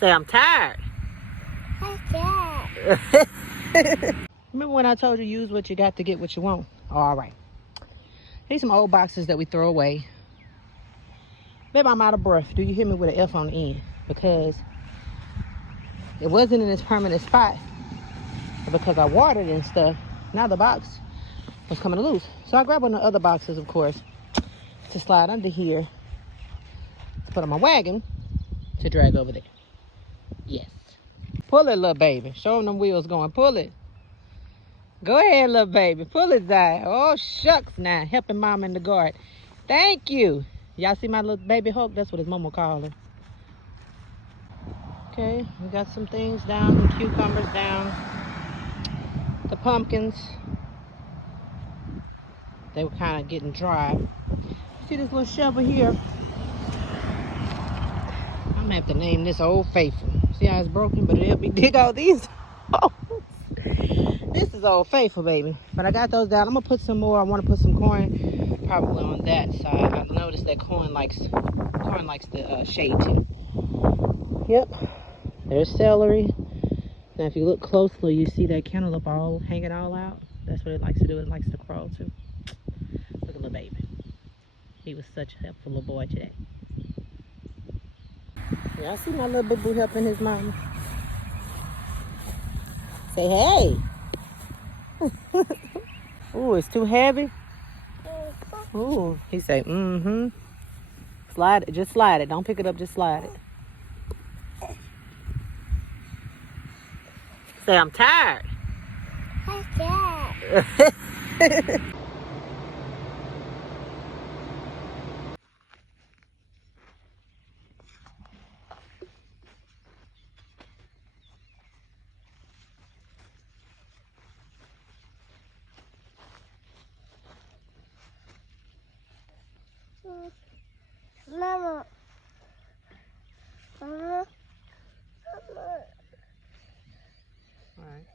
Say, I'm tired. I'm tired. Remember when I told you use what you got to get what you want? All right. Here's some old boxes that we throw away. Maybe I'm out of breath. Do you hear me with an F on the end? Because it wasn't in its permanent spot. But because I watered and stuff, now the box was coming loose. So I grabbed one of the other boxes, of course, to slide under here, to put on my wagon, to drag over there. Yes. Pull it, little baby. Show him them wheels going. Pull it. Go ahead, little baby. Pull it, Zai. Oh, shucks now. Helping mom in the garden. Thank you. Y'all see my little baby Hulk? That's what his mama called him. Okay, we got some things down. The cucumbers down. The pumpkins. They were kind of getting dry. See this little shovel here? I'm gonna have to name this Old Faithful. See how it's broken, but it'll be dig all these. This is Old Faithful, baby. But I got those down. I'm gonna put some more. I want to put some corn, probably on that side. I noticed that corn likes the shade too. Yep. There's celery. Now, if you look closely, you see that cantaloupe all hanging all out. That's what it likes to do. It likes to crawl too. Look at little baby. He was such a helpful little boy today. Y'all see my little boo-boo helping his mama? Say hey. Ooh, it's too heavy. Ooh, he say, mm-hmm. Slide it, just slide it. Don't pick it up, just slide it. Say, I'm tired. I'm tired. Mama. Mama. All right.